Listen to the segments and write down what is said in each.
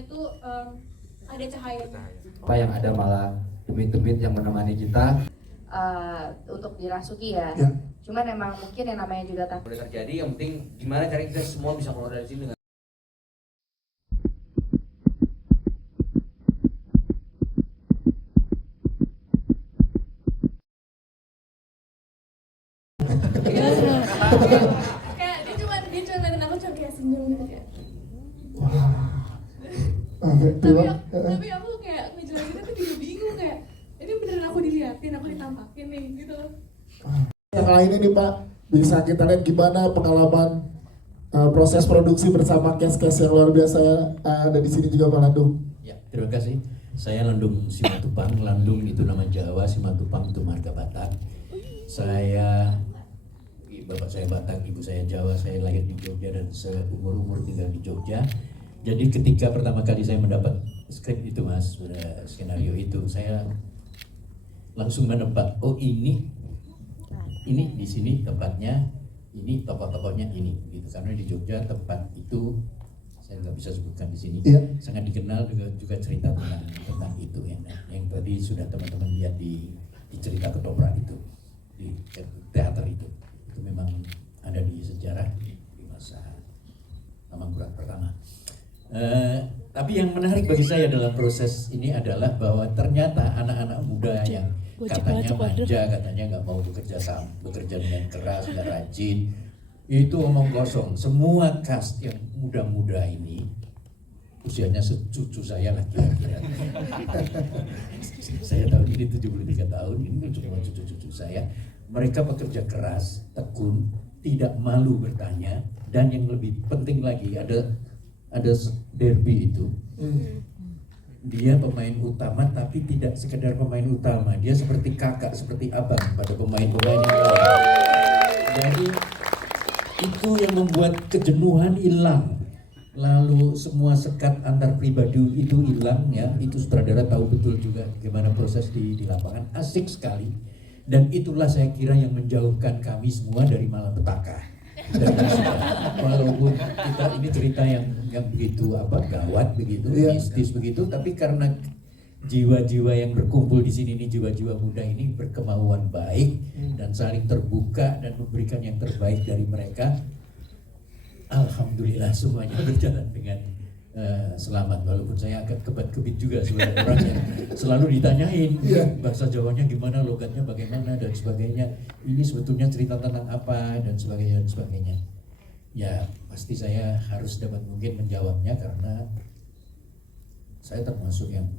itu ada cahayanya. Apa yang ada malah demit-demit yang menemani kita. Untuk dirasuki ya. Cuman emang mungkin yang namanya juga takut boleh terjadi, yang penting gimana cara kita semua bisa keluar dari sini dengan Kayak dia cuma ngeliatin aku cuma kayak senyum gitu kayak. Tapi aku kayak ngejelasin itu juga bingung kayak ini beneran aku diliatin, aku ditampakin nih gitu. Yang lain ini Pak, bisa kita lihat gimana pengalaman proses produksi bersama Kes-Kes yang luar biasa ada di sini juga Pak Landung. Ya, terima kasih. Saya Landung Simatupang. Landung itu nama Jawa, Simatupang itu marga Batak. Bapak saya Batak, ibu saya Jawa, saya lahir di Jogja dan seumur-umur tinggal di Jogja. Jadi ketika pertama kali saya mendapat skrip itu Mas, skenario itu, saya langsung menebak, oh ini di sini tempatnya, ini tokoh-tokohnya ini, gitu. Karena di Jogja tempat itu saya nggak bisa sebutkan di sini, sangat dikenal juga cerita tentang itu ya. Yang tadi sudah teman-teman lihat di cerita ketoprak itu, di teater itu memang ada di sejarah di masa Mangkurat pertama. Tapi yang menarik bagi saya dalam proses ini adalah bahwa ternyata anak-anak muda yang katanya manja, katanya nggak mau bekerja dengan keras dan rajin, itu omong kosong. Semua cast yang muda-muda ini usianya secucu saya lah kira-kira. Saya tahun ini 73 tahun, ini cuma cucu-cucu saya. Mereka pekerja keras, tekun, tidak malu bertanya, dan yang lebih penting lagi ada Derby itu. Dia pemain utama tapi tidak sekedar pemain utama, dia seperti kakak, seperti abang pada pemain-pemain yang lain. Jadi itu yang membuat kejenuhan hilang, lalu semua sekat antar pribadi itu hilang ya. Itu sutradara tahu betul juga gimana proses di lapangan, asik sekali. Dan itulah saya kira yang menjauhkan kami semua dari malapetaka. Walaupun kita ini cerita yang begitu gawat begitu, mistis begitu, tapi karena jiwa-jiwa yang berkumpul di sini ini, jiwa-jiwa muda ini berkemauan baik dan saling terbuka dan memberikan yang terbaik dari mereka. Alhamdulillah semuanya berjalan dengan selamat, walaupun saya agak kebat-kebit juga sebagai orang yang selalu ditanyain bahasa Jawanya gimana, logatnya bagaimana dan sebagainya, ini sebetulnya cerita tentang apa dan sebagainya. Ya pasti saya harus dapat mungkin menjawabnya karena saya termasuk yang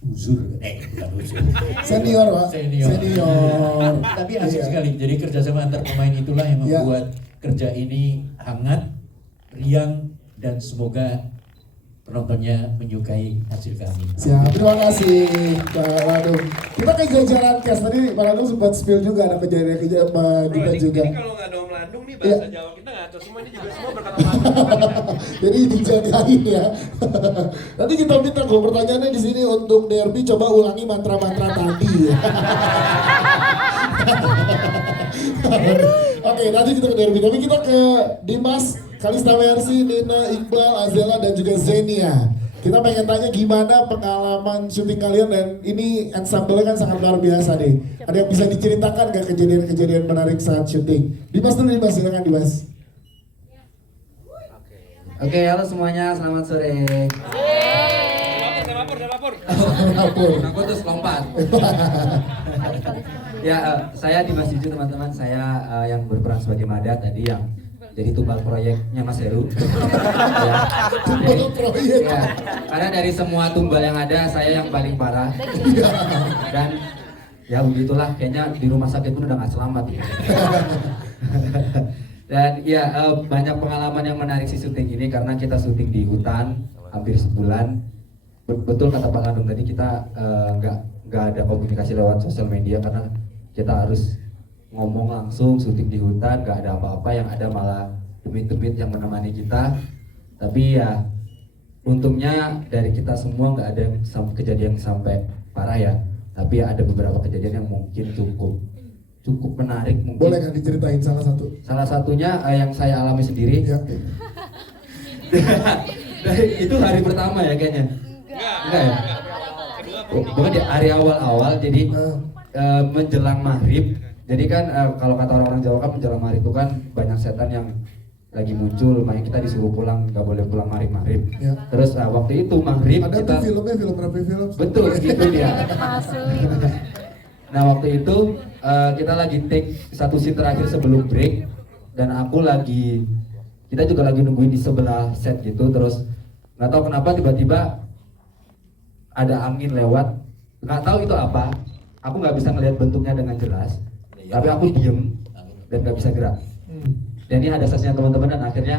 bukan uzur, Senior Pak. Senior. Tapi asik sekali. Jadi kerjasama antar pemain itulah yang membuat kerja ini hangat, riang, dan semoga penontonnya menyukai hasil kami. Siap, terima kasih Pak Landung. Kita ke jajaran cast, tadi Pak Landung sempat spill juga ada kejadian-kejadian juga. Ini kalau nggak ada Om Landung nih bahasa Jawa kita ngaco semua, ini juga semua berkata Landung. Jadi dijagain ya. Nanti kita minta kok pertanyaannya di sini untuk Derby, coba ulangi mantra-mantra tadi. Oke, nanti kita ke Derby. Tapi kita ke Dimas, Kalista Mercy, Nina, Iqbal, Azela, dan juga Zenia. Kita pengen tanya gimana pengalaman syuting kalian, dan ini ensemble kan sangat luar biasa nih. Ada yang bisa diceritakan gak kejadian-kejadian menarik saat syuting? Dimas dulu, Dimas, silakan Dimas. Oke, halo semuanya, selamat sore. Lapor. Aku terus lompat. Ya, saya Dimas Juju teman-teman. Saya yang berperan sebagai Mada tadi, yang jadi tumbal proyeknya Mas Heru. Karena dari semua tumbal yang ada, saya yang paling parah. Dan ya begitulah, kayaknya di rumah sakit pun udah gak selamat ya. Dan ya banyak pengalaman yang menarik si syuting ini karena kita syuting di hutan hampir sebulan. Betul kata Pak Landung tadi, kita nggak ada komunikasi lewat sosial media karena kita harus ngomong langsung, syuting di hutan, nggak ada apa-apa, yang ada malah demit-demit yang menemani kita. Tapi ya untungnya dari kita semua nggak ada kejadian sampai parah ya. Tapi ada beberapa kejadian yang mungkin cukup menarik mungkin. Boleh nggak diceritain salah satu? Salah satunya yang saya alami sendiri. Itu hari pertama ya kayaknya. Enggak ya? Bukan di hari awal-awal, jadi menjelang maghrib. Jadi kan kalau kata orang-orang Jawa kan menjelang maghrib itu kan banyak setan yang lagi muncul, makanya kita disuruh pulang, nggak boleh pulang maghrib. Ya. Terus waktu itu maghrib Ada kita tuh filmnya, film berapa film? betul itu dia. Nah waktu itu kita lagi take satu scene terakhir sebelum break dan kita juga lagi nungguin di sebelah set gitu, terus nggak tahu kenapa tiba-tiba ada angin lewat, nggak tahu itu apa, aku nggak bisa ngelihat bentuknya dengan jelas, tapi aku diem dan nggak bisa gerak. Dan ini ada sesnya teman-teman dan akhirnya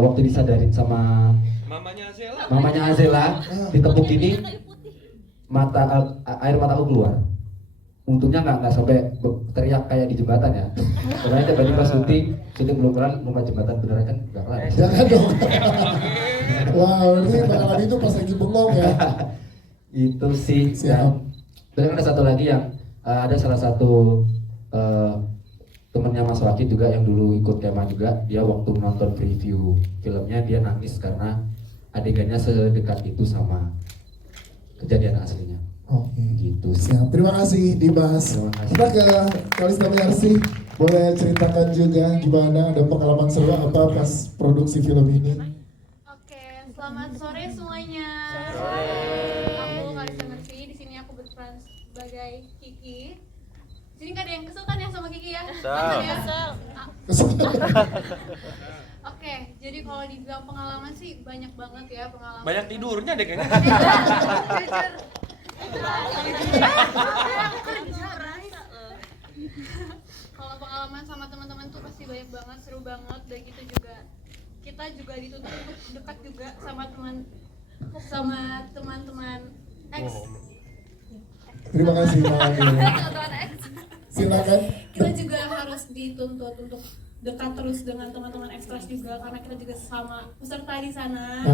waktu disadarin sama mamanya Azela ditepuk ini, air mataku keluar. Untungnya nggak sampai teriak kayak di jembatan ya. Karena tiba-tiba syuting belum kelar, lompat jembatan beneran kan nggak kelar. Jangan dong. Wow, ini bakalan itu pas lagi bengong ya. Itu sih. Siap. Dan ada satu lagi yang ada salah satu temennya Mas Wakid juga yang dulu ikut kemah juga. Dia waktu nonton preview filmnya dia nangis karena adegannya sedekat itu sama kejadian aslinya. Oke. Gitu sih. Siap. Terima kasih Dimas. Terima kasih. Kita ke Kalista Mercy. Boleh ceritakan juga gimana, ada pengalaman seru apa pas produksi film ini? Oke, selamat sore semuanya. Aku Kalista Mercy. Di sini aku berperan sebagai Kiki. Jadi nggak ada yang kesel kan ya sama Kiki ya? Kesel. Oke, jadi kalau dibilang pengalaman sih banyak banget ya pengalaman. Banyak tidurnya deh kayaknya. Jujur. Kalau pengalaman sama teman-teman tuh pasti banyak banget, seru banget. Dan gitu juga kita juga dituntut untuk dekat juga sama teman-teman X. Terima kasih Mami. Teman-teman X. Silakan. Kita juga harus dituntut untuk dekat terus dengan teman-teman ekstras juga karena kita juga sama peserta di sana.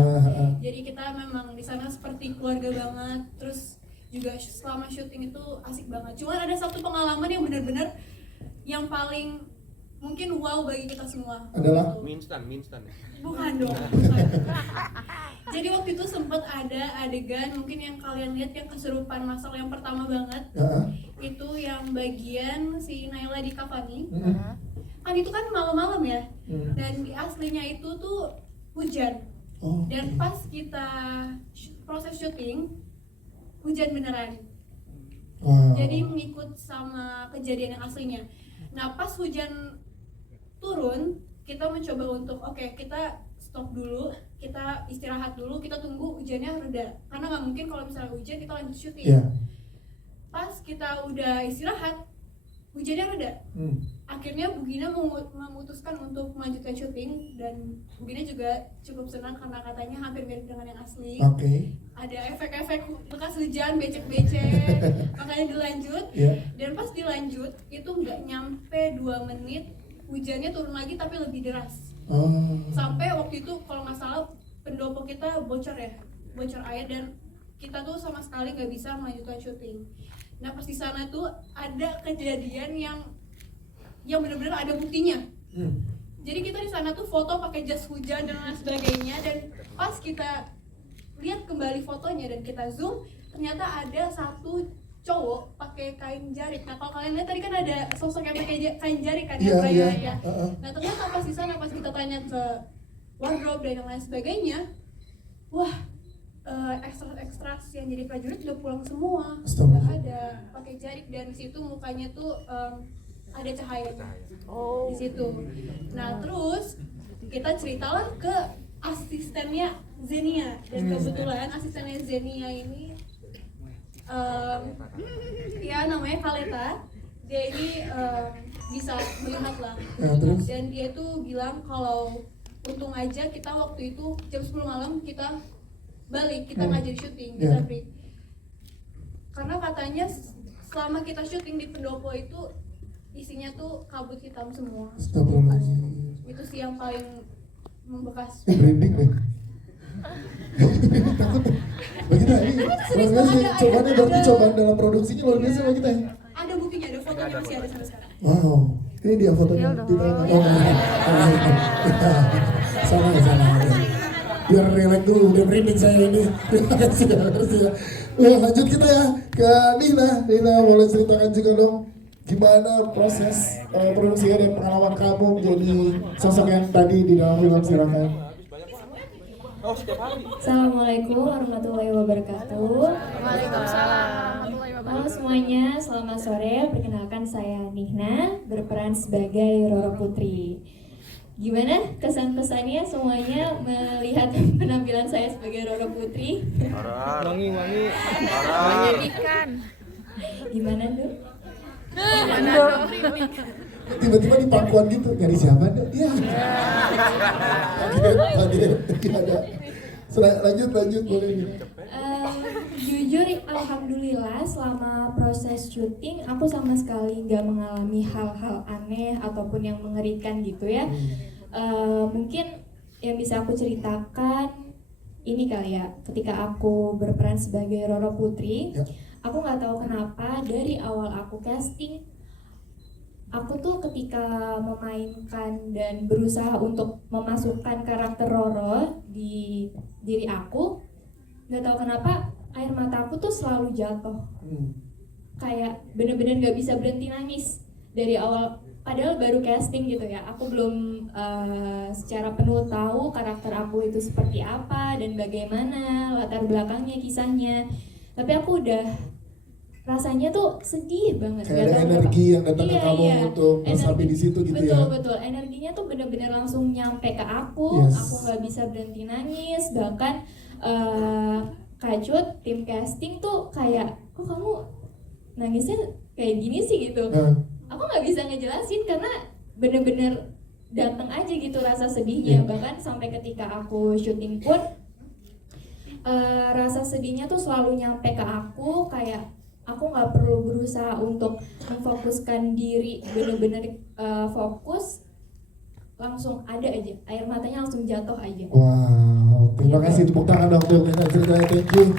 Jadi kita memang di sana seperti keluarga banget. Terus juga selama syuting itu asik banget. Cuman ada satu pengalaman yang benar-benar yang paling mungkin wow bagi kita semua. Adalah? Minstan. Bukan dong. Bukan. Jadi waktu itu sempat ada adegan mungkin yang kalian lihat yang kesurupan masal yang pertama banget. Itu yang bagian si Naila di Kafani. Kan itu kan malam-malam ya. Dan di aslinya itu tuh hujan. Dan pas kita proses syuting hujan beneran. Jadi mengikut sama kejadian yang aslinya. Nah pas hujan turun, kita mencoba untuk kita stop dulu, kita istirahat dulu, kita tunggu hujannya reda. Karena nggak mungkin kalau misalnya hujan kita lanjut syuting. Pas kita udah istirahat, hujannya reda. Akhirnya Bu Gina memutuskan untuk melanjutkan syuting dan Bu Gina juga cukup senang karena katanya hampir mirip dengan yang asli. Ada efek-efek bekas hujan, becek-becek, makanya dilanjut. Dan pas dilanjut itu nggak nyampe 2 menit hujannya turun lagi tapi lebih deras. Sampai waktu itu kalau nggak salah pendopo kita bocor air dan kita tuh sama sekali nggak bisa melanjutkan syuting. Nah pas di sana tuh ada kejadian yang benar-benar ada buktinya. Jadi kita di sana tuh foto pakai jas hujan dan lain sebagainya, dan pas kita lihat kembali fotonya dan kita zoom, ternyata ada satu cowok pakai kain jarik. Nah kalau kalian lihat tadi kan ada sosok yang pakai kain jarik kan ya. Nah ternyata pas di sana pas kita tanya ke wardrobe dan yang lain sebagainya, wah ekstras yang jadi prajurit udah pulang semua, nggak ada pakai jarik, dan di situ mukanya tuh ada cahayanya di situ. Nah terus kita ceritalah ke asistennya Zenia, dan kebetulan asistennya Zenia ini ya namanya Kaleta. Dia ini bisa melihat lah, dan dia tuh bilang kalau untung aja kita waktu itu jam 10 malam kita balik, kita nggak jadi syuting, kita break. Karena katanya selama kita syuting di pendopo itu isinya tuh kabut hitam semua. Itu sih yang paling membekas. Merinding deh. Takut. Bagi kita ini luar biasa. Cobaannya berarti cobaan dalam produksinya luar biasa bagi kita. Ada buktinya, ada fotonya, masih ada sampai sekarang. Wow, ini dia fotonya. Salah. biar relax dulu, udah merinding saya ini. Terima kasih ya. Lanjut kita ya ke Nina. Nina boleh ceritakan juga dong gimana proses produksinya dan pengalaman kamu menjadi sosok yang tadi di dalam film, silakan. Assalamualaikum warahmatullahi wabarakatuh. Halo semuanya, selamat sore. Perkenalkan saya Nihna, berperan sebagai Roro Putri. Gimana kesan-pesannya semuanya melihat penampilan saya sebagai Roro Putri? Wangi. Gimana tuh? Tiba-tiba di pangkuan gitu, nyari siapa deh? Iya. Kaget. Lanjut boleh. Jujur, alhamdulillah selama proses syuting aku sama sekali nggak mengalami hal-hal aneh ataupun yang mengerikan gitu ya. Mungkin yang bisa aku ceritakan ini kali ya, ketika aku berperan sebagai Roro Putri, aku nggak tahu kenapa dari awal aku casting, aku tuh ketika memainkan dan berusaha untuk memasukkan karakter Roro di diri aku, nggak tahu kenapa air mata aku tuh selalu jatuh, kayak bener-bener nggak bisa berhenti nangis dari awal. Padahal baru casting gitu ya, aku belum secara penuh tahu karakter aku itu seperti apa dan bagaimana latar belakangnya, kisahnya. Tapi aku udah rasanya tuh sedih banget. Kayak ada energi yang datang ke kamu untuk sampai di situ gitu ya. Betul, energinya tuh bener-bener langsung nyampe ke aku. Aku nggak bisa berhenti nangis, bahkan Kacut, tim casting tuh kayak, kok kamu nangisnya kayak gini sih gitu. Aku nggak bisa ngejelasin karena bener-bener datang aja gitu rasa sedihnya. Bahkan sampai ketika aku syuting pun rasa sedihnya tuh selalu nyampe ke aku, kayak aku nggak perlu berusaha untuk memfokuskan diri, bener-bener fokus, langsung ada aja, air matanya langsung jatuh aja. Wow, terima kasih, tepuk tangan dong untuk ceritanya, thank you.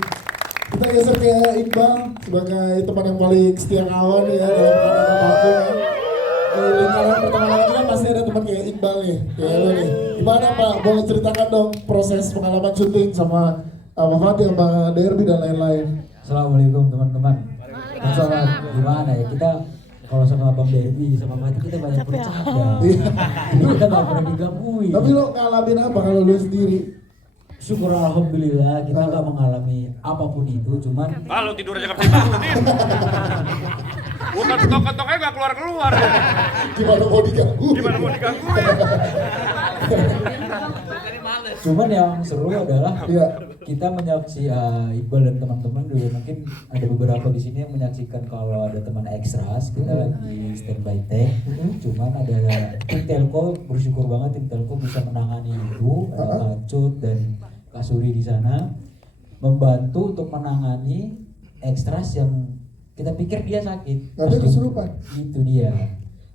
Kita geser ke Iqbal sebagai teman yang paling setia kawan ya dalam apapun ya. Di lingkaran pertemanan kita pasti ada teman kayak Iqbal nih, kayak lo nih. Gimana Pak, boleh ceritakan dong proses pengalaman syuting sama Pak Fatih, sama Derby dan lain-lain. Assalamualaikum teman-teman. Masalah gimana ya, kita kalau sama Bang Derby, sama Fatih kita banyak bercanda. Kita gak pernah digangguin. Tapi lo ngalamin apa kalau lo sendiri? Syukur alhamdulillah kita gak mengalami apapun itu, cuman Lo tidur aja gak bisa bangunin. Bukan ketok-ketoknya gak keluar-keluar. Gimana mau diganggu? Cuman yang seru adalah kita menyaksi Iqbal dan teman-teman juga mungkin ada beberapa di sini yang menyaksikan kalau ada teman ekstras kita lagi standby tech. Cuman ada tim Telco, bersyukur banget tim Telco bisa menangani itu, ada Kacut dan Kak Suri di sana membantu untuk menangani ekstras yang kita pikir dia sakit. Ada kesurupan. Itu dia.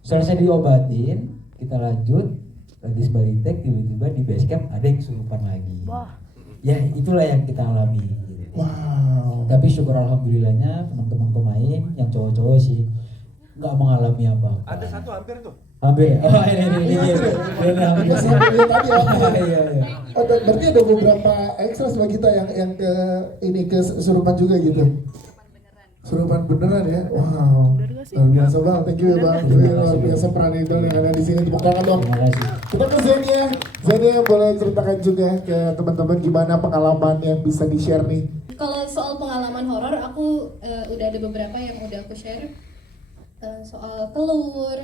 Selesai diobatin, kita lanjut lagi sebalitek, tiba-tiba di base camp ada yang kesurupan lagi. Ya itulah yang kita alami. Wow. Tapi syukur alhamdulillahnya teman-teman pemain yang cowok-cowok sih nggak mengalami apa-apa. Ada satu hampir tuh. Hampir. Oh ini. Berarti ada beberapa ekstra sebelah kita yang ke ini kesurupan juga gitu. Kesurupan beneran ya. Wow. Luar biasa Bang. Thank you ya Bang. Luar biasa peran itu yang ada di sini. Tepuk tangan dong. Kita ke Zenia. Zenia boleh ceritakan juga ke teman-teman gimana pengalaman yang bisa di-share nih. Kalau soal pengalaman horor, aku udah ada beberapa yang udah aku share. Soal telur,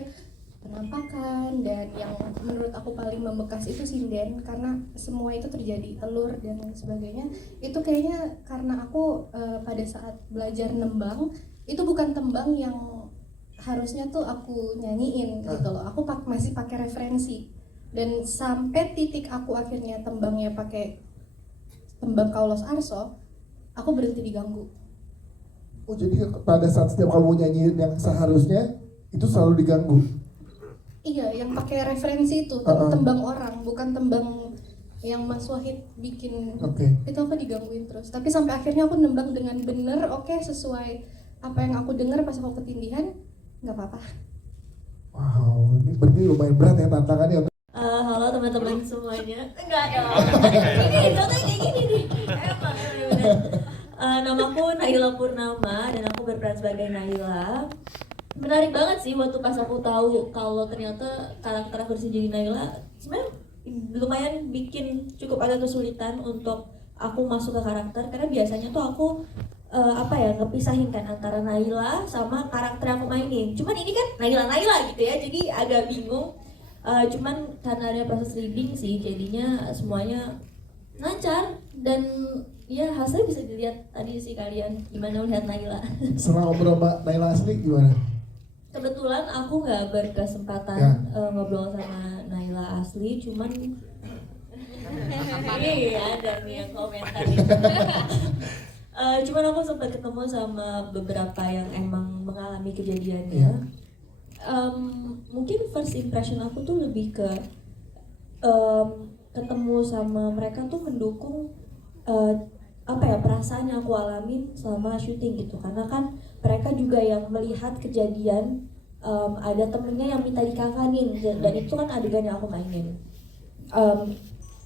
penampakan, dan yang menurut aku paling membekas itu sinden, karena semua itu terjadi, telur dan sebagainya. Itu kayaknya karena aku pada saat belajar nembang itu bukan tembang yang harusnya tuh aku nyanyiin gitu loh. Aku masih pakai referensi, dan sampai titik aku akhirnya tembangnya pakai tembang Kaulos Arso, aku berhenti diganggu. Oh jadi pada saat setiap kamu nyanyiin yang seharusnya itu selalu diganggu? Iya, yang pakai referensi itu tembang orang, bukan tembang yang Mas Wahid bikin. Itu aku digangguin terus. Tapi sampai akhirnya aku nembang dengan bener, sesuai apa yang aku dengar pas aku ketindihan, nggak apa-apa. Wow, ini berarti lumayan berat ya tantangannya. Halo teman-teman semuanya. Enggak dong. Ini contohnya kayak gini nih. Emang bener-bener. Namaku Naila Purnama dan aku berperan sebagai Naila. Menarik banget sih waktu pas aku tahu kalau ternyata karakter aku jadi Naila. Sebenarnya lumayan bikin cukup agak kesulitan untuk aku masuk ke karakter karena biasanya tuh aku ngepisahin kan antara Naila sama karakter yang aku mainin. Cuman ini kan Naila gitu ya, jadi agak bingung. Cuman karena ada proses reading sih, jadinya semuanya lancar dan ya hasilnya bisa dilihat tadi sih kalian gimana melihat Naila. Setelah ngobrol Mbak Naila asli gimana? Kebetulan aku nggak berkesempatan Ya. ngobrol sama Naila asli, cuman ini ada nih yang komentar. Cuman aku sempat ketemu sama beberapa yang emang mengalami kejadiannya. Ya. Mungkin first impression aku tuh lebih ke ketemu sama mereka tuh mendukung perasaan yang aku alamin selama syuting gitu, karena kan mereka juga yang melihat kejadian ada temennya yang minta dikafanin dan itu kan adegan yang aku mainin.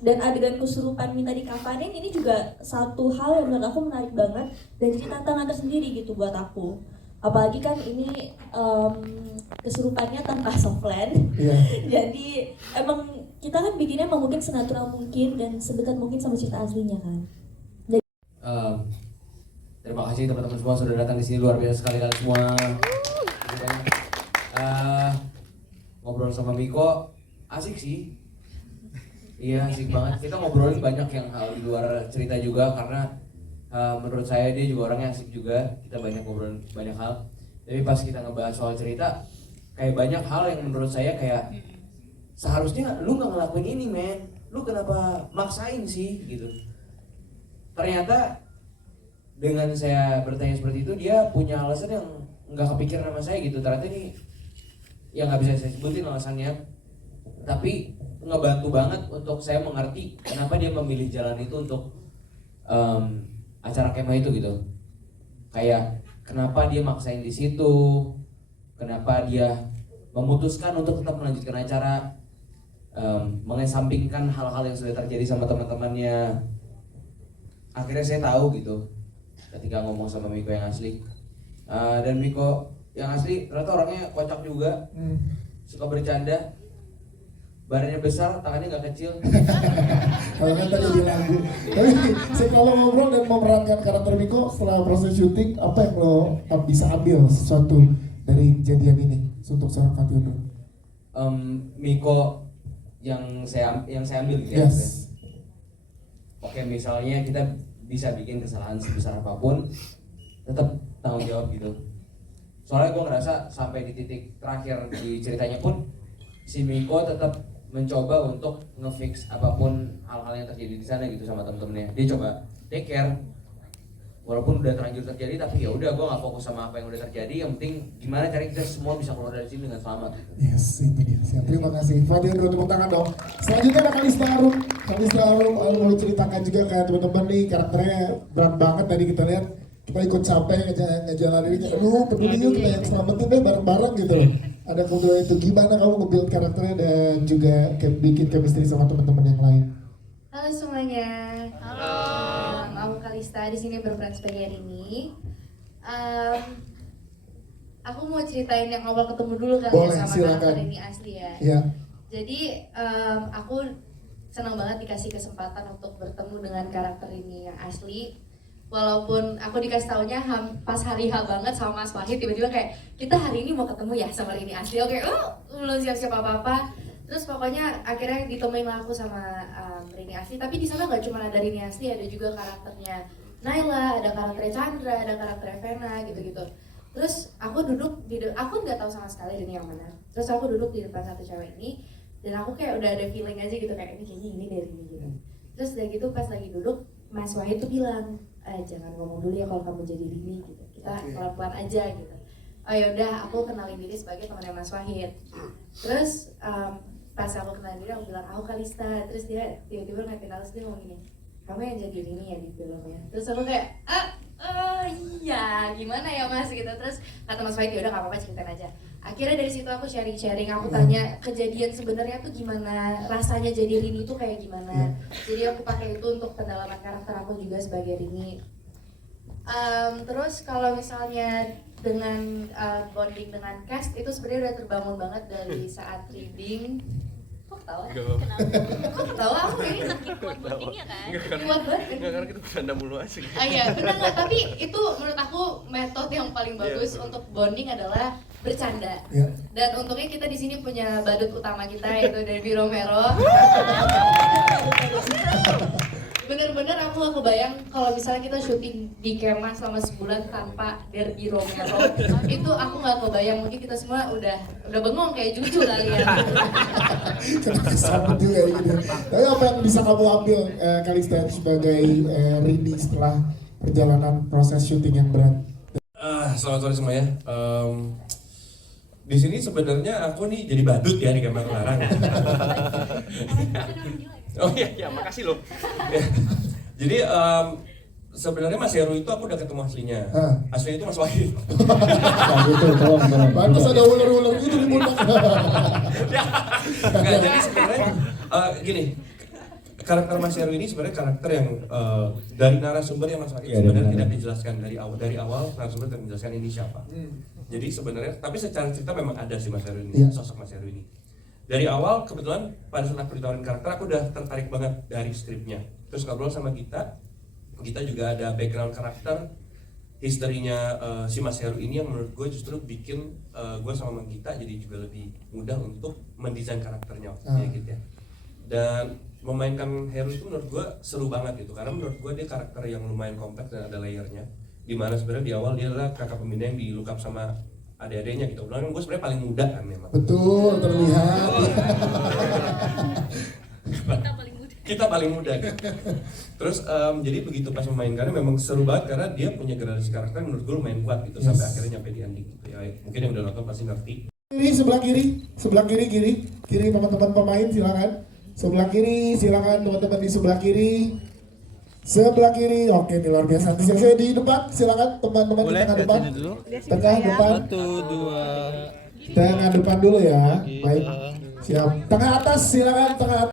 Dan adegan kesurupan minta dikafanin ini juga satu hal yang menurut aku menarik banget dan jadi tantangan tersendiri gitu buat aku. Apalagi kan ini kesurupannya tanpa softland. Iya. Jadi emang kita kan bikinnya emang mungkin senatural mungkin dan sedekat mungkin sama cerita aslinya kan. Terima kasih teman-teman semua sudah datang di sini, luar biasa sekali kalian semua. Ngobrol sama Miko asik sih. Iya asik banget. Kita ngobrolin banyak yang hal di luar cerita juga karena menurut saya dia juga orangnya asik juga. Kita banyak ngobrolin banyak hal. Tapi pas kita ngebahas soal cerita, kayak banyak hal yang menurut saya kayak seharusnya lu nggak ngelakuin ini men. Lu kenapa maksain sih gitu. Ternyata dengan saya bertanya seperti itu dia punya alasan yang nggak kepikiran sama saya gitu. Ternyata ini yang nggak bisa saya sebutin alasannya, tapi ngebantu banget untuk saya mengerti kenapa dia memilih jalan itu untuk acara kemah itu gitu. Kayak kenapa dia maksain di situ, kenapa dia memutuskan untuk tetap melanjutkan acara, mengesampingkan hal-hal yang sudah terjadi sama teman-temannya. Akhirnya saya tahu gitu ketika ngomong sama Miko yang asli. Dan Miko yang asli ternyata orangnya kocak juga, suka bercanda, badannya besar, tangannya nggak kecil. Kalau kan tadi di lagu. Tapi setelah ngobrol dan memerankan karakter Miko setelah proses syuting, apa yang lo bisa ambil sesuatu dari kejadian ini untuk seorang Fationo? Miko yang saya ambil gitu ya. Yes. Oke, misalnya kita bisa bikin kesalahan sebesar apapun, tetap tanggung jawab gitu. Soalnya gue ngerasa sampai di titik terakhir di ceritanya pun si Miko tetap mencoba untuk ngefix apapun hal-hal yang terjadi di sana gitu sama temen-temennya. Dia coba take care, walaupun udah terlanjur terjadi, tapi ya udah gue nggak fokus sama apa yang udah terjadi. Yang penting gimana cara kita semua bisa keluar dari sini dengan selamat. Yes, itu dia. Siap. Terima kasih. Fadil, tepuk tangan dong. Selanjutnya ada Kalista Arum. Kalista Arum mau ceritakan juga ke teman-teman nih, karakternya berat banget tadi kita lihat. Kita ikut capek ngejalaninnya. Aduh, peduli yuk kita yang selamatin deh bareng-bareng gitu loh. Ada ngobrol itu gimana kamu nge-build karakternya dan juga bikin chemistry sama teman-teman yang lain. Halo semuanya. Halo. Aku Kalista di sini berperan sebagai Rini. Aku mau ceritain yang awal ketemu dulu kali Boleh, ya sama silakan. karakter Rini asli ya. Iya. Jadi aku senang banget dikasih kesempatan untuk bertemu dengan karakter Rini yang asli. Walaupun aku dikasih taunya pas hari H banget sama Mas Wahid, tiba-tiba kayak kita hari ini mau ketemu ya sama Rini asli. Oke, belum siap-siap apa-apa. Terus pokoknya akhirnya ditemuin lah aku sama Rini asli. Tapi di sana nggak cuma ada Rini asli, ada juga karakternya Naila, ada karakternya Chandra, ada karakternya Vena gitu-gitu. Terus aku duduk aku nggak tahu sama sekali Rini yang mana. Terus aku duduk di depan satu cewek ini dan aku kayak udah ada feeling aja gitu kayak ini kayaknya ini dari Rini gitu. Terus udah gitu pas lagi duduk Mas Wahid tuh bilang, jangan ngomong dulu ya kalau kamu jadi Rini gitu. Kita pelan-pelan aja gitu. Oh yaudah, aku kenalin diri sebagai temannya Mas Wahid. Terus pas aku kenalin diri, aku bilang aku Kalista. Terus dia tiba-tiba ngatain aku, dia ngomong gini, kamu yang jadi Rini ya di filmnya. Terus aku kayak, iya gimana ya Mas gitu. Terus kata Mas Wahid, yaudah gak apa-apa ceritain aja. Akhirnya dari situ aku sharing-sharing, aku tanya kejadian sebenarnya tuh gimana, rasanya jadi Rini tuh kayak gimana. Jadi aku pakai itu untuk pendalaman karakter aku juga sebagai Rini. Terus kalau misalnya dengan bonding dengan cast itu sebenarnya udah terbangun banget dari saat reading. Kok ketawa? Kok ketawa? Aku ini Saking kuat bondingnya kan? kuat banget. Enggak, karena kita bercanda mulu asik. Iya, benar nggak? Tapi itu menurut aku metode yang paling bagus untuk bonding adalah bercanda. Dan untungnya kita di sini punya badut utama kita yaitu Derby Romero. Bener-bener aku gak kebayang kalau misalnya kita syuting di kemah selama sebulan tanpa Derby Romero. Itu aku gak kebayang, mungkin kita semua udah bengong kayak Juju kali ya. Kesambut juga gitu. Tapi apa yang bisa kamu ambil Kalista sebagai Rini setelah perjalanan proses syuting yang berat? Selamat sore semuanya. Di sini sebenarnya aku nih jadi badut ya di kamar larang. Oh iya, makasih loh. Jadi sebenarnya Mas Heru itu aku udah ketemu aslinya. Aslinya itu Mas Wahid. Pantas ada ular-ular gitu di pundak. Enggak, jadi sebenarnya gini, karakter Mas Heru ini sebenarnya karakter yang dari narasumber yang Mas Wahid sebenarnya tidak dijelaskan dari awal narasumber tidak menjelaskan ini siapa. Jadi sebenarnya, tapi secara cerita memang ada sih Mas Heru ini, sosok Mas Heru ini. Dari awal kebetulan pada saat aku ditawarin karakter aku udah tertarik banget dari skripnya. Terus ngobrol sama Gita juga ada background karakter, historinya si Mas Heru ini yang menurut gue justru bikin gue sama Gita jadi juga lebih mudah untuk mendesain karakternya gitu ya. Dan memainkan Heru itu menurut gue seru banget gitu, karena menurut gue dia karakter yang lumayan kompleks dan ada layernya. Dimana sebenarnya di awal dia adalah kakak pembina yang di look up sama adik-adiknya gitu. Kan gue sebenarnya paling muda kan memang. Betul, terlihat. Kita paling muda gitu. Terus jadi begitu pas memainkannya memang seru banget karena dia punya gradasi karakter menurut gue lumayan kuat gitu sampai akhirnya nyampe di ending gitu ya. Mungkin yang udah nonton pasti ngerti. Sebelah kiri teman-teman pemain silakan. Sebelah kiri silakan teman-teman di sebelah kiri. Sebelah kiri, oke ini luar biasa. Saya di depan, silakan teman-teman di tengah depan. Tengah depan. 1, 2. Tengah depan dulu ya. Baik. Siap. Tengah atas, silakan tengah atas.